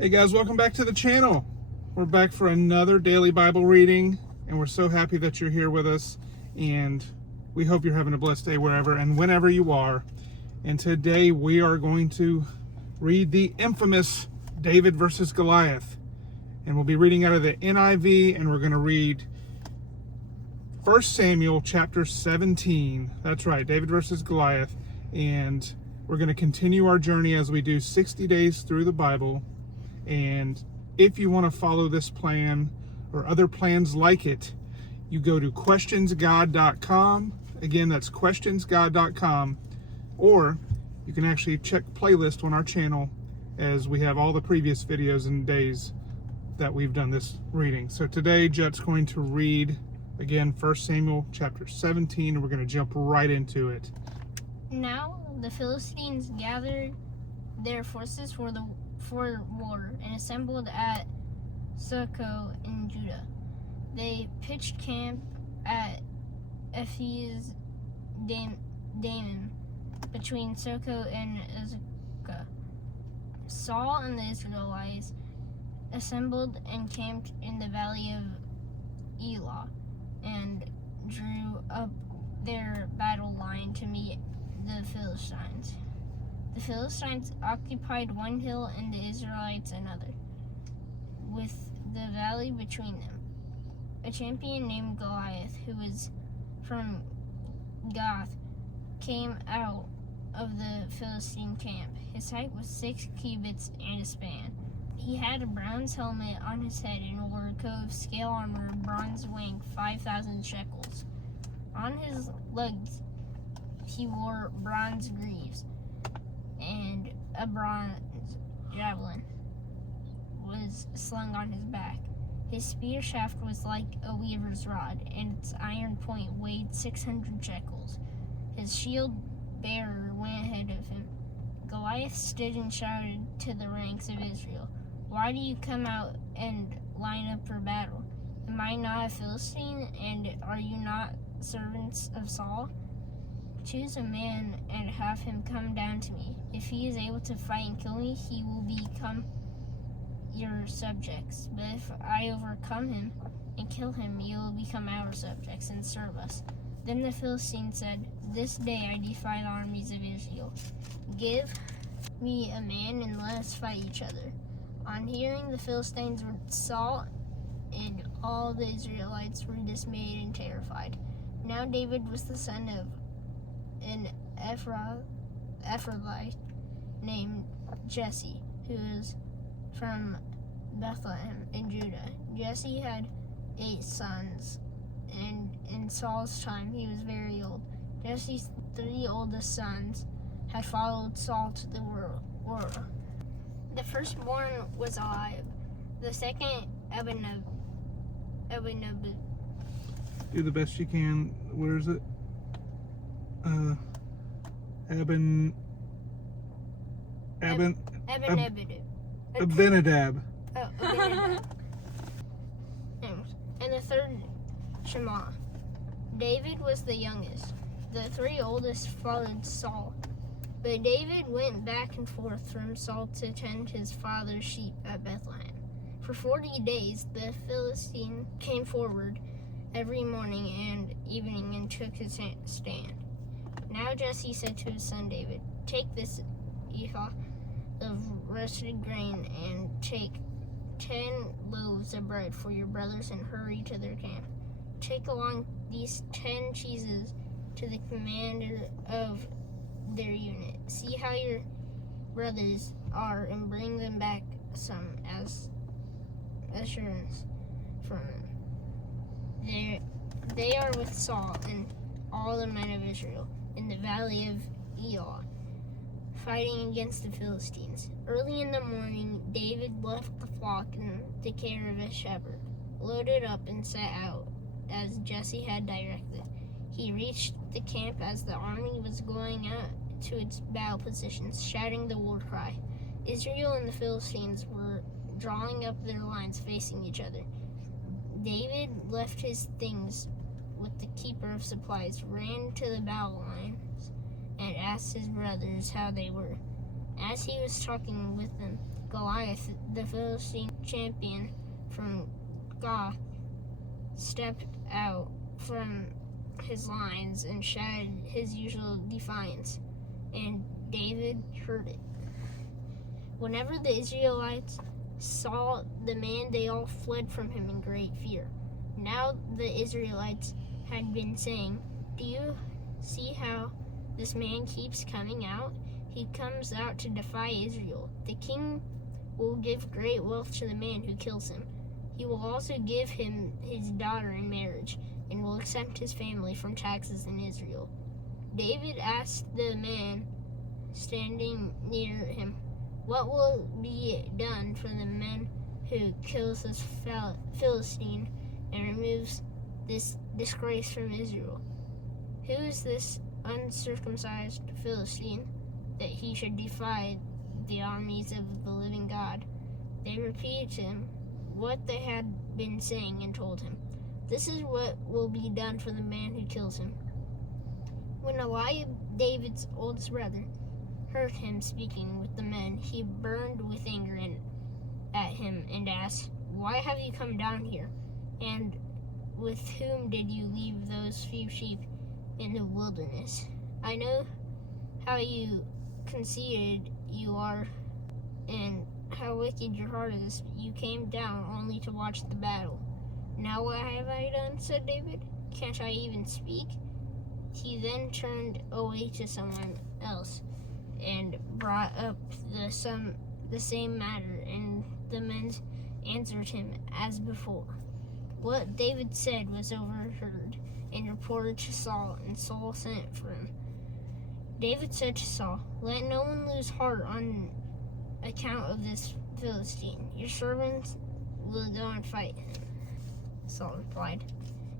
Hey guys, welcome back to the channel. We're back for another daily Bible reading, and we're so happy that you're here with us, and we hope you're having a blessed day wherever and whenever you are. And today we are going to read the infamous David versus Goliath, and we'll be reading out of the NIV, and we're going to read 1 Samuel chapter 17. That's right, David versus Goliath. And we're going to continue our journey as we do 60 days through the Bible. And if you want to follow this plan or other plans like it, you go to questionsgod.com. Again, that's questionsgod.com. Or you can actually check playlist on our channel, as we have all the previous videos and days that we've done this reading. So today, Jet's going to read, again, 1 Samuel chapter 17, and we're going to jump right into it. Now the Philistines gathered their forces for war and assembled at Socoh in Judah. They pitched camp at Ephes Dammim between Socoh and Azekah. Saul and the Israelites assembled and camped in the valley of Elah and drew up their battle line to meet the Philistines. The Philistines occupied one hill and the Israelites another, with the valley between them. A champion named Goliath, who was from Gath, came out of the Philistine camp. His height was 6 cubits and a span. He had a bronze helmet on his head and wore a coat of scale armor, bronze weighing 5,000 shekels. On his legs he wore bronze greaves, and a bronze javelin was slung on his back. His spear shaft was like a weaver's rod, and its iron point weighed 600 shekels. His shield bearer went ahead of him. Goliath stood and shouted to the ranks of Israel, "Why do you come out and line up for battle? Am I not a Philistine, and are you not servants of Saul? Choose a man and have him come down to me. If he is able to fight and kill me, he will become your subjects. But if I overcome him and kill him, you will become our subjects and serve us." Then the Philistine said, "This day I defy the armies of Israel. Give me a man and let us fight each other." On hearing the Philistines, Saul and all the Israelites were dismayed and terrified. Now David was the son of an Ephrathite named Jesse, who was from Bethlehem in Judah. Jesse had 8 sons, and in Saul's time he was very old. Jesse's 3 oldest sons had followed Saul to the war. The firstborn was Eliab, the second Abinadab. Do the best you can. Where is it? Abinadab. Abinadab. Oh, Abinadab. And the third, Shema. David was the youngest. The 3 oldest followed Saul. But David went back and forth from Saul to tend his father's sheep at Bethlehem. For 40 days, the Philistine came forward every morning and evening and took his stand. Now Jesse said to his son David, "Take this ephah of roasted grain and take 10 loaves of bread for your brothers and hurry to their camp. Take along these 10 cheeses to the commander of their unit. See how your brothers are and bring them back some as assurance from them. They are with Saul and all the men of Israel in the valley of Elah, fighting against the Philistines." Early in the morning, David left the flock in the care of a shepherd, loaded up and set out as Jesse had directed. He reached the camp as the army was going out to its battle positions, shouting the war cry. Israel and the Philistines were drawing up their lines facing each other. David left his things with the keeper of supplies, ran to the battle lines, and asked his brothers how they were. As he was talking with them, Goliath, the Philistine champion from Gath, stepped out from his lines and shouted his usual defiance, and David heard it. Whenever the Israelites saw the man, they all fled from him in great fear. Now the Israelites had been saying, "Do you see how this man keeps coming out? He comes out to defy Israel. The king will give great wealth to the man who kills him. He will also give him his daughter in marriage, and will exempt his family from taxes in Israel." David asked the man standing near him, "What will be done for the man who kills this Philistine and removes this disgrace from Israel? Who is this uncircumcised Philistine that he should defy the armies of the living God?" They repeated to him what they had been saying and told him, "This is what will be done for the man who kills him." When Eliab, David's oldest brother, heard him speaking with the men, he burned with anger at him and asked, "Why have you come down here? And with whom did you leave those few sheep in the wilderness? I know how you conceited you are and how wicked your heart is. You came down only to watch the battle." "Now what have I done?" said David. "Can't I even speak?" He then turned away to someone else and brought up the same matter, and the men answered him as before. What David said was overheard and reported to Saul, and Saul sent for him. David said to Saul, "Let no one lose heart on account of this Philistine. Your servants will go and fight him." Saul replied,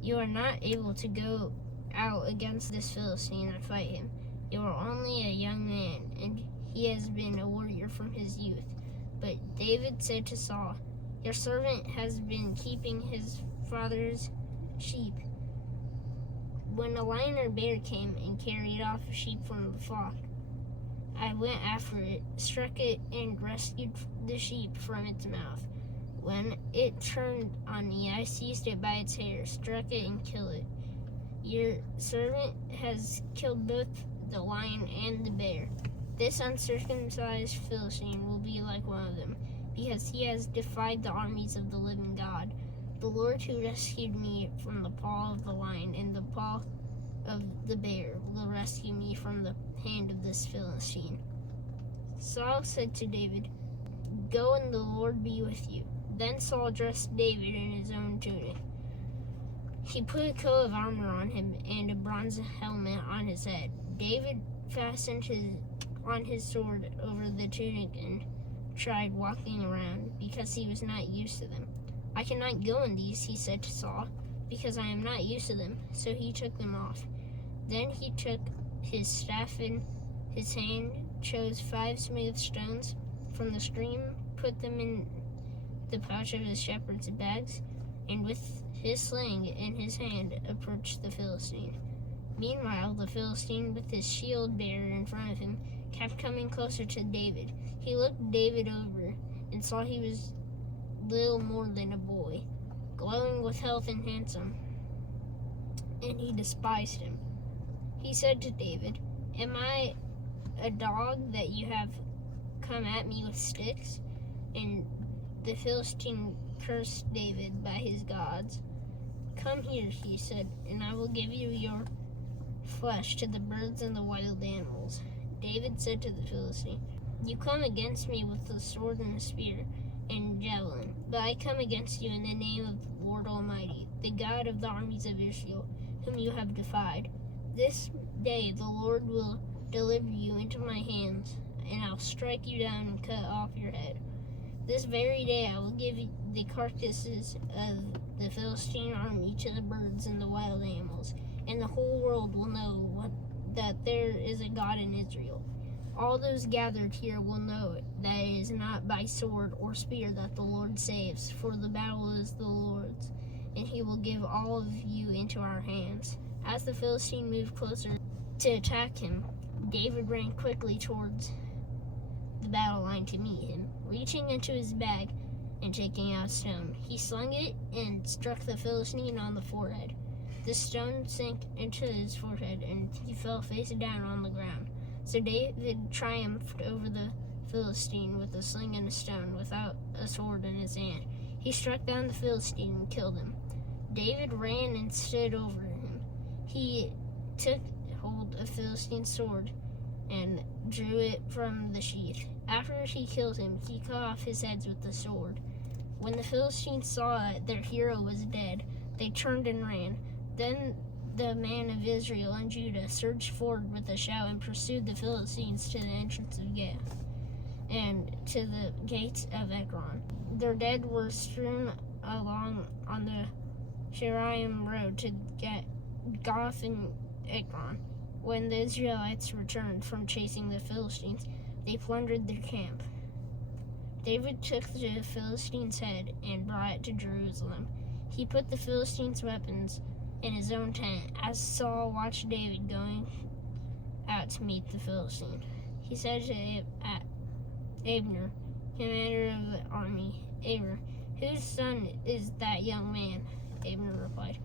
"You are not able to go out against this Philistine and fight him. You are only a young man, and he has been a warrior from his youth." But David said to Saul, "Your servant has been keeping his father's sheep. When a lion or bear came and carried off a sheep from the flock, I went after it, struck it, and rescued the sheep from its mouth. When it turned on me, I seized it by its hair, struck it, and killed it. Your servant has killed both the lion and the bear. This uncircumcised Philistine will be like one of them, because he has defied the armies of the living God. The Lord who rescued me from the paw of the lion and the paw of the bear will rescue me from the hand of this Philistine." Saul said to David, "Go, and the Lord be with you." Then Saul dressed David in his own tunic. He put a coat of armor on him and a bronze helmet on his head. David fastened on his sword over the tunic and tried walking around, because he was not used to them. "I cannot go in these," he said to Saul, "because I am not used to them." So he took them off. Then he took his staff in his hand, chose 5 smooth stones from the stream, put them in the pouch of his shepherd's bags, and with his sling in his hand approached the Philistine. Meanwhile, the Philistine, with his shield bearer in front of him, kept coming closer to David. He looked David over and saw he was little more than a boy, glowing with health and handsome, and he despised him. He said to David, "Am I a dog that you have come at me with sticks?" And the Philistine cursed David by his gods. "Come here," he said, "and I will give you your flesh to the birds and the wild animals." David said to the Philistine, "You come against me with a sword and a spear and javelin, but I come against you in the name of the Lord Almighty, the God of the armies of Israel, whom you have defied. This day the Lord will deliver you into my hands, and I'll strike you down and cut off your head. This very day I will give the carcasses of the Philistine army to the birds and the wild animals, and the whole world will know that there is a God in Israel. All those gathered here will know that it is not by sword or spear that the Lord saves, for the battle is the Lord's, and he will give all of you into our hands." As the Philistine moved closer to attack him, David ran quickly towards the battle line to meet him. Reaching into his bag and taking out a stone, he slung it and struck the Philistine on the forehead. The stone sank into his forehead, and he fell face down on the ground. So David triumphed over the Philistine with a sling and a stone, without a sword in his hand. He struck down the Philistine and killed him. David ran and stood over him. He took hold of Philistine's sword and drew it from the sheath. After he killed him, he cut off his heads with the sword. When the Philistines saw that their hero was dead, they turned and ran. Then the men of Israel and Judah surged forward with a shout and pursued the Philistines to the entrance of Gath and to the gates of Ekron. Their dead were strewn along on the Shiraim road to Gath and Ekron. When the Israelites returned from chasing the Philistines, they plundered their camp. David took the Philistine's head and brought it to Jerusalem. He put the Philistines' weapons in his own tent as Saul watched David going out to meet the Philistine. He said to Abner, commander of the army, Abner, whose son is that young man? Abner replied,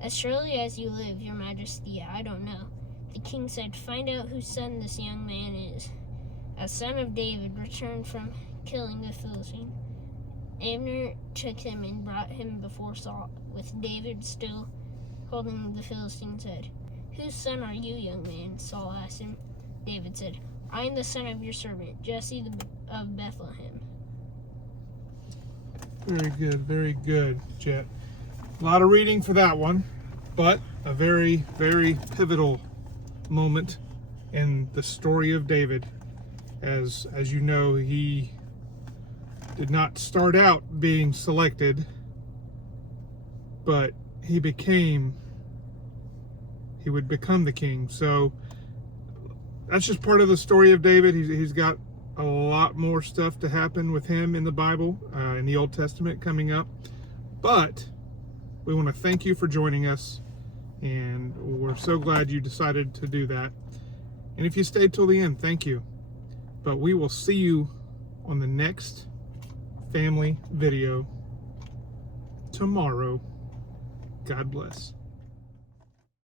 as surely as you live, your majesty, I don't know. The king said, find out whose son this young man is. A son of David returned from killing the Philistine. Abner took him and brought him before Saul, with David still holding the Philistine's head. Whose son are you, young man? Saul asked him. David said, I am the son of your servant, Jesse of Bethlehem. Very good, Jet. A lot of reading for that one, but a very, very pivotal moment in the story of David. As you know, he did not start out being selected, but he would become the king. So that's just part of the story of David. He's got a lot more stuff to happen with him in the Bible, in the Old Testament coming up. But we want to thank you for joining us, and we're so glad you decided to do that. And if you stayed till the end, thank you. But we will see you on the next family video tomorrow. God bless.